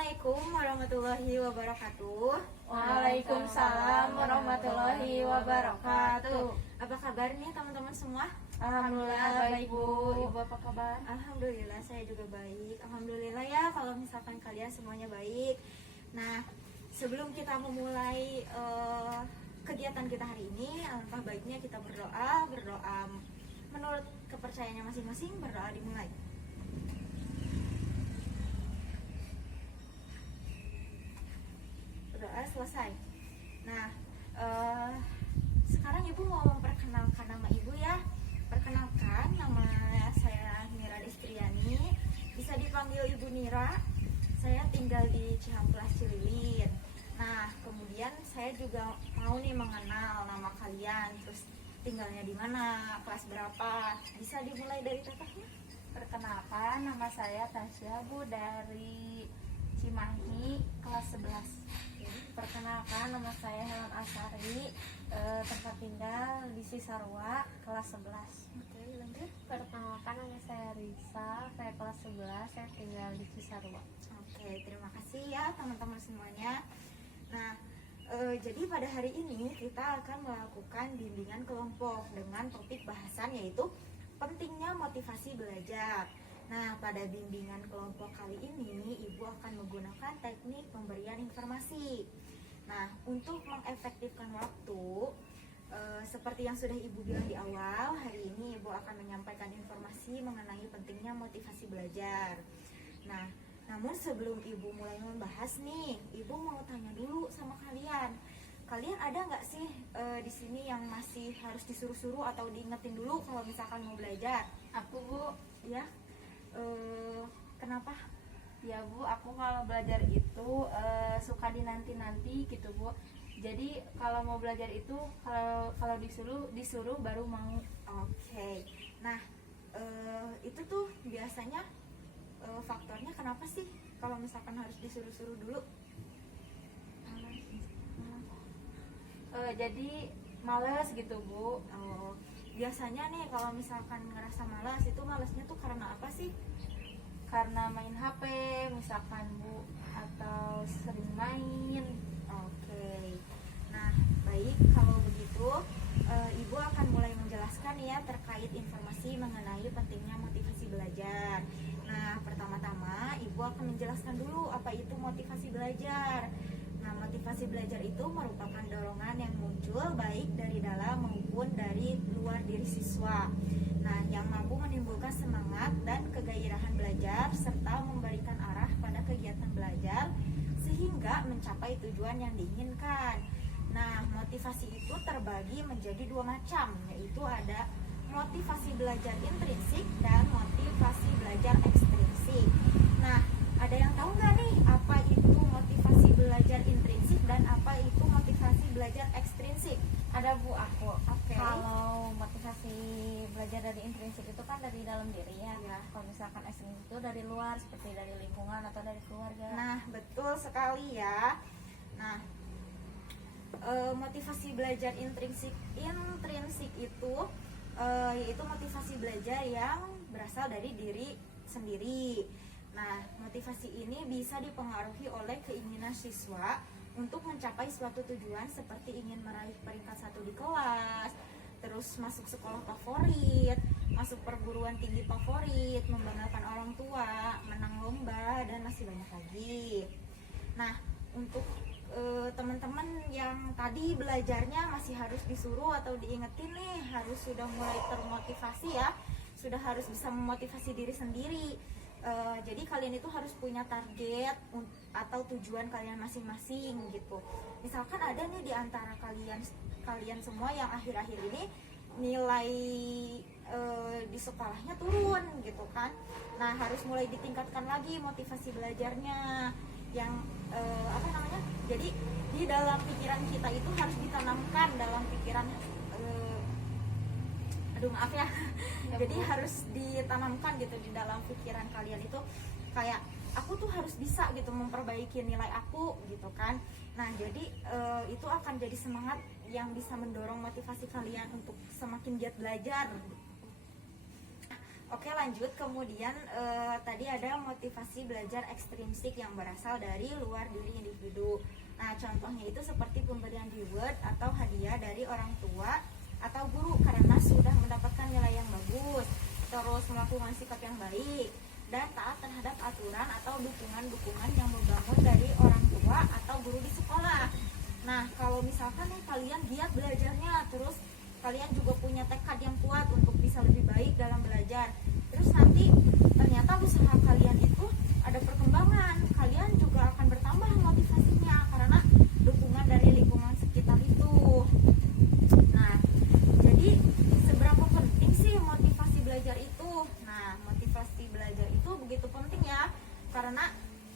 Assalamualaikum warahmatullahi wabarakatuh. Waalaikumsalam warahmatullahi wabarakatuh. Apa kabar nih teman-teman semua? Alhamdulillah baik Bu. Ibu apa kabar? Alhamdulillah saya juga baik. Alhamdulillah ya kalau misalkan kalian semuanya baik. Nah, sebelum kita memulai kegiatan kita hari ini, alangkah baiknya kita berdoa menurut kepercayaannya masing-masing. Berdoa dimulai. Berdoa selesai. Nah, sekarang Ibu mau memperkenalkan nama Ibu ya. Perkenalkan, nama saya Mira Destriani, bisa dipanggil Ibu Nira. Saya tinggal di Cihamplas Cililin. Nah, kemudian saya juga mau nih mengenal nama kalian, terus tinggalnya di mana, kelas berapa. Bisa dimulai dari tetehnya. Perkenalkan, nama saya Tasya Bu, dari Cimahi, kelas 11. Perkenalkan, nama saya Helen Asari, tempat tinggal di Cisarua, kelas 11. Oke, lanjut. Perkenalkan, nama saya Risa, saya kelas 11, saya tinggal di Cisarua. Oke, terima kasih ya teman-teman semuanya. Nah, jadi pada hari ini kita akan melakukan bimbingan kelompok dengan topik bahasan yaitu pentingnya motivasi belajar. Nah, pada bimbingan kelompok kali ini Ibu akan menggunakan teknik pemberian informasi. Nah, untuk mengefektifkan waktu, seperti yang sudah Ibu bilang di awal, hari ini Ibu akan menyampaikan informasi mengenai pentingnya motivasi belajar. Nah, namun sebelum Ibu mulai membahas nih, Ibu mau tanya dulu sama kalian. Kalian ada nggak sih di sini yang masih harus disuruh-suruh atau diingetin dulu kalau misalkan mau belajar? Aku Bu, Ya, kenapa? ya Bu, aku kalau belajar itu suka dinanti-nanti gitu Bu. Jadi kalau mau belajar itu kalau disuruh baru mau. Oke. Nah, itu tuh biasanya faktornya kenapa sih kalau misalkan harus disuruh-suruh dulu? Jadi males gitu Bu. Oh, biasanya nih kalau misalkan ngerasa malas, itu malasnya tuh karena apa sih? Karena main HP misalkan Bu, atau sering main. Oke. Nah, baik, kalau begitu Ibu akan mulai menjelaskan ya terkait informasi mengenai pentingnya motivasi belajar. Nah, pertama-tama Ibu akan menjelaskan dulu apa itu motivasi belajar. Nah, motivasi belajar itu merupakan dorongan yang muncul baik dari dalam maupun dari luar diri siswa. Nah, yang mampu menimbulkan semangat dan kegairahan belajar serta memberikan arah pada kegiatan belajar sehingga mencapai tujuan yang diinginkan. Nah, motivasi itu terbagi menjadi dua macam, yaitu ada motivasi belajar intrinsik dan motivasi belajar ekstrinsik. Nah, ada yang tahu nggak nih apa itu motivasi belajar intrinsik dan apa itu motivasi belajar ekstrinsik? Ada Bu aku. Oke. Kalau motivasi belajar dari intrinsik itu kan dari dalam diri ya. Ya. Kalau misalkan ekstrinsik itu dari luar, seperti dari lingkungan atau dari keluarga. Nah, betul sekali ya. Nah, motivasi belajar intrinsik itu yaitu motivasi belajar yang berasal dari diri sendiri. Nah, motivasi ini bisa dipengaruhi oleh keinginan siswa untuk mencapai suatu tujuan seperti ingin meraih peringkat 1 di kelas, terus masuk sekolah favorit, masuk perguruan tinggi favorit, membanggakan orang tua, menang lomba, dan masih banyak lagi. Nah, untuk teman-teman yang tadi belajarnya masih harus disuruh atau diingetin nih, harus sudah mulai termotivasi ya, sudah harus bisa memotivasi diri sendiri. Jadi kalian itu harus punya target atau tujuan kalian masing-masing gitu. Misalkan ada nih di antara kalian semua yang akhir-akhir ini nilai di sekolahnya turun gitu kan. Nah, harus mulai ditingkatkan lagi motivasi belajarnya. Yang jadi di dalam pikiran kita itu harus ditanamkan dalam pikiran maaf ya, jadi harus ditanamkan gitu di dalam pikiran kalian itu kayak aku tuh harus bisa gitu memperbaiki nilai aku gitu kan. Nah, jadi itu akan jadi semangat yang bisa mendorong motivasi kalian untuk semakin giat belajar. Oke, lanjut. Kemudian tadi ada motivasi belajar ekstrinsik yang berasal dari luar diri individu. Nah, contohnya itu seperti pemberian reward atau hadiah dari orang tua atau guru karena sudah mendapatkan nilai yang bagus, terus melakukan sikap yang baik, dan taat terhadap aturan atau dukungan-dukungan yang membangun dari orang tua atau guru di sekolah. Nah, kalau misalkan nih kalian giat belajarnya, terus kalian juga punya tekad yang kuat untuk bisa lebih baik dalam belajar, terus nanti ternyata usaha kalian itu ada perkembangan, kalian juga akan bertambah motivasinya karena dukungan dari lingkungan sekitar itu. Nah, jadi seberapa penting sih motivasi belajar itu? Nah, motivasi belajar itu begitu penting ya, karena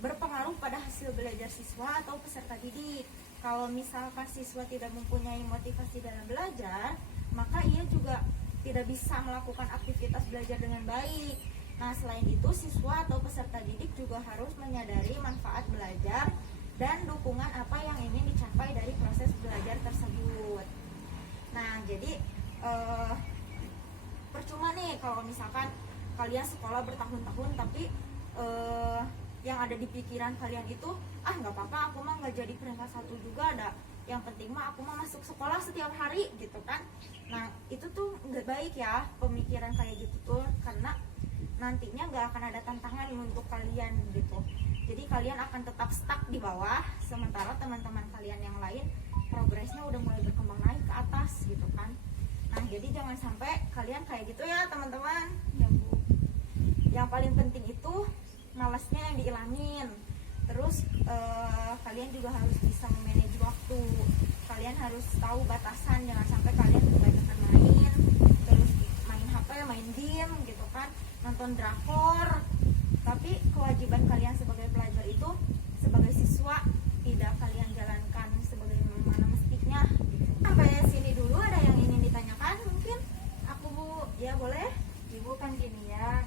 berpengaruh pada hasil belajar siswa atau peserta didik. Kalau misalkan siswa tidak mempunyai motivasi dalam belajar, maka ia juga tidak bisa melakukan aktivitas belajar dengan baik. Nah, selain itu siswa atau peserta didik juga harus menyadari manfaat belajar dan dukungan apa yang ingin dicapai dari proses belajar tersebut. Nah, jadi percuma nih kalau misalkan kalian sekolah bertahun-tahun tapi yang ada di pikiran kalian itu, nggak apa-apa, aku mah nggak jadi peringkat 1 juga, ada yang penting mah aku mah masuk sekolah setiap hari gitu kan. Nah, itu tuh nggak baik ya pemikiran kayak gitu tuh, karena nantinya nggak akan ada tantangan untuk kalian gitu. Jadi kalian akan tetap stuck di bawah, sementara teman-teman kalian yang lain progresnya udah mulai berkembang naik ke atas gitu kan. Nah, jadi jangan sampai kalian kayak gitu ya teman-teman. Ya, Bu. Yang paling penting itu malasnya yang dihilangin. Terus kalian juga harus bisa memanage waktu. Kalian harus tahu batasan, jangan sampai kalian kebanyakan main, terus main HP, main game gitu kan, nonton drakor. Tapi kewajiban kalian sebagai pelajar itu, sebagai siswa, tidak kalian jalankan sebagaimana mestinya gitu. Sampai sini dulu, ada yang ingin ditanyakan mungkin? Aku, Bu, ya boleh? Ibu kan gini ya,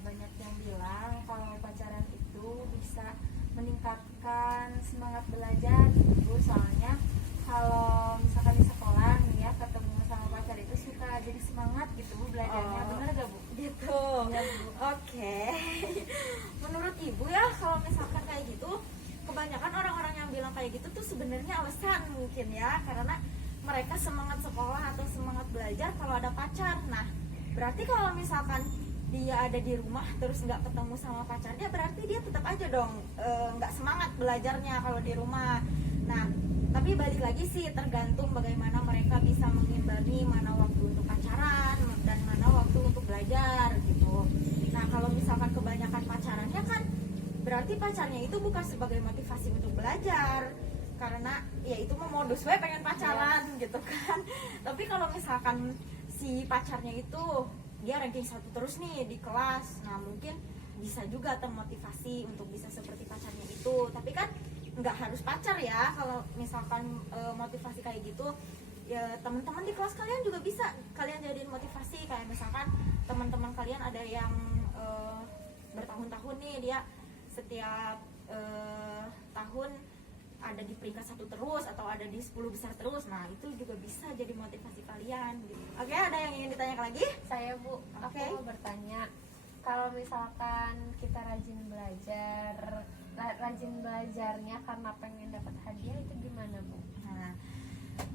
banyak yang bilang kalau pacaran itu bisa meningkatkan semangat belajar gitu, Bu. Soalnya kalau misalkan di sekolah nih ya, ketemu sama pacar itu suka jadi semangat gitu, Bu, belajarnya. Bener gak, Bu? Gitu. Ya, Bu. Oke. Menurut Ibu ya, kalau misalkan kayak gitu, kebanyakan orang-orang yang bilang kayak gitu tuh sebenarnya alasan mungkin ya, karena mereka semangat sekolah atau semangat belajar kalau ada pacar. Nah, berarti kalau misalkan dia ada di rumah terus nggak ketemu sama pacarnya, berarti dia tetap aja dong nggak semangat belajarnya kalau di rumah. Nah, tapi balik lagi sih, tergantung bagaimana mereka bisa mengimbangi mana waktu untuk pacaran dan mana waktu untuk belajar gitu. Nah, kalau misalkan kebanyakan pacarannya kan berarti pacarnya itu bukan sebagai motivasi untuk belajar, karena ya itu mau modus we pengen pacaran gitu kan. Tapi kalau misalkan si pacarnya itu dia ranking 1 terus nih di kelas, nah mungkin bisa juga termotivasi untuk bisa seperti pacarnya itu. Tapi kan nggak harus pacar ya, kalau misalkan motivasi kayak gitu ya, teman-teman di kelas kalian juga bisa kalian jadiin motivasi. Kayak misalkan teman-teman kalian ada yang bertahun-tahun nih, dia setiap tahun ada di peringkat 1 terus atau ada di 10 besar terus. Nah, itu juga bisa jadi motivasi kalian gitu. Oke, ada yang ingin ditanyakan lagi? Saya, Bu, aku Oke. mau bertanya, kalau misalkan kita rajin belajarnya karena pengen dapat hadiah, itu gimana, Bu? Nah,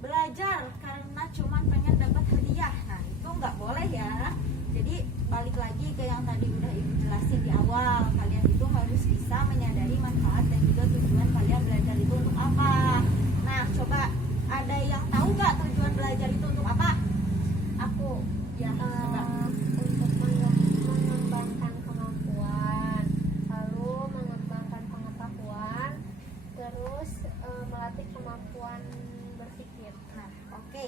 belajar karena cuman pengen dapat hadiah, nah itu nggak boleh ya. Jadi balik lagi ke yang tadi udah Ibu jelasin di awal, kalian itu harus bisa menyadari manfaat dan juga tujuan kalian belajar itu untuk apa. Nah, coba ada yang tahu nggak tujuan belajar itu untuk apa? Aku Ya, coba. untuk mengembangkan kemampuan, lalu mengembangkan pengetahuan, terus melatih kemampuan berpikir. Nah, oke.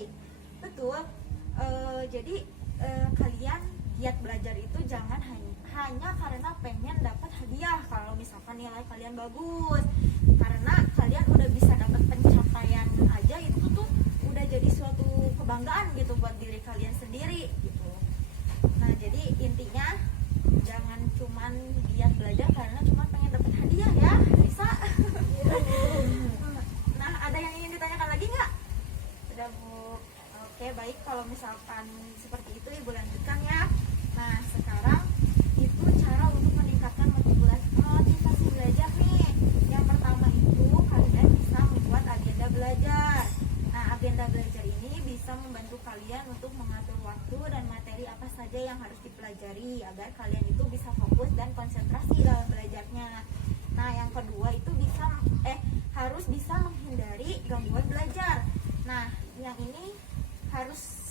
Betul. Jadi kalian giat belajar itu jangan hanya karena pengen dapat hadiah kalau misalkan nilai kalian bagus, karena kalian udah bisa dapat pencapaian aja, itu tuh udah jadi suatu kebanggaan gitu buat diri kalian sendiri gitu. Nah, jadi intinya jangan cuman giat belajar karena cuma pengen dapat hadiah ya, bisa. Nah, ada yang ingin ditanyakan lagi nggak? Sudah, Bu. Oke, baik, kalau misalkan seperti itu Ibu lanjutkan ya. Nah, sekarang fokus dan konsentrasi dalam belajarnya. Nah, yang kedua itu harus bisa menghindari gangguan belajar. Nah, yang ini harus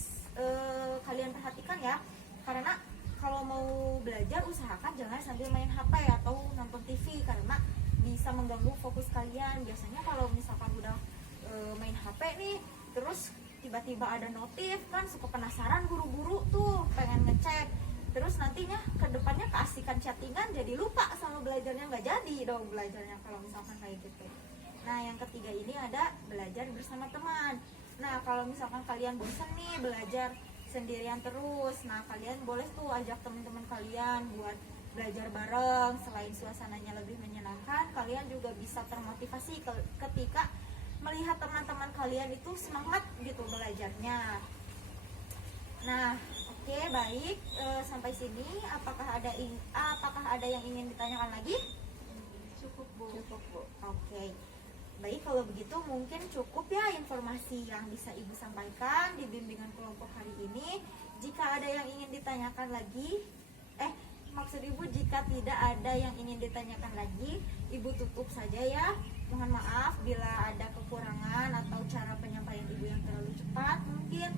kalian perhatikan ya, karena kalau mau belajar usahakan jangan sambil main HP atau nonton TV karena bisa mengganggu fokus kalian. Biasanya kalau misalkan udah main HP nih, terus tiba-tiba ada notif kan, suka penasaran, buru-buru tuh pengen ngecek, terus nantinya kedepannya keasikan chattingan, jadi lupa sama belajarnya, nggak jadi dong belajarnya kalau misalkan kayak gitu. Nah, yang ketiga ini ada belajar bersama teman. Nah, kalau misalkan kalian bosan nih belajar sendirian terus, nah kalian boleh tuh ajak teman-teman kalian buat belajar bareng. Selain suasananya lebih menyenangkan, kalian juga bisa termotivasi ketika melihat teman-teman kalian itu semangat gitu belajarnya. Nah, oke, baik, sampai sini apakah ada yang ingin ditanyakan lagi? Cukup, Bu. Cukup, Bu. Oke. Baik, kalau begitu mungkin cukup ya informasi yang bisa Ibu sampaikan di bimbingan kelompok hari ini. Jika ada yang ingin ditanyakan lagi, maksud Ibu jika tidak ada yang ingin ditanyakan lagi, Ibu tutup saja ya. Mohon maaf bila ada kekurangan atau cara penyampaian Ibu yang terlalu cepat. Mungkin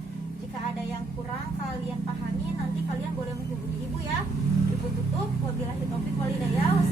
jika ada yang kurang kalian pahami, nanti kalian boleh menghubungi Ibu ya. Ibu tutup. Wabillahi taufiq walhidayah.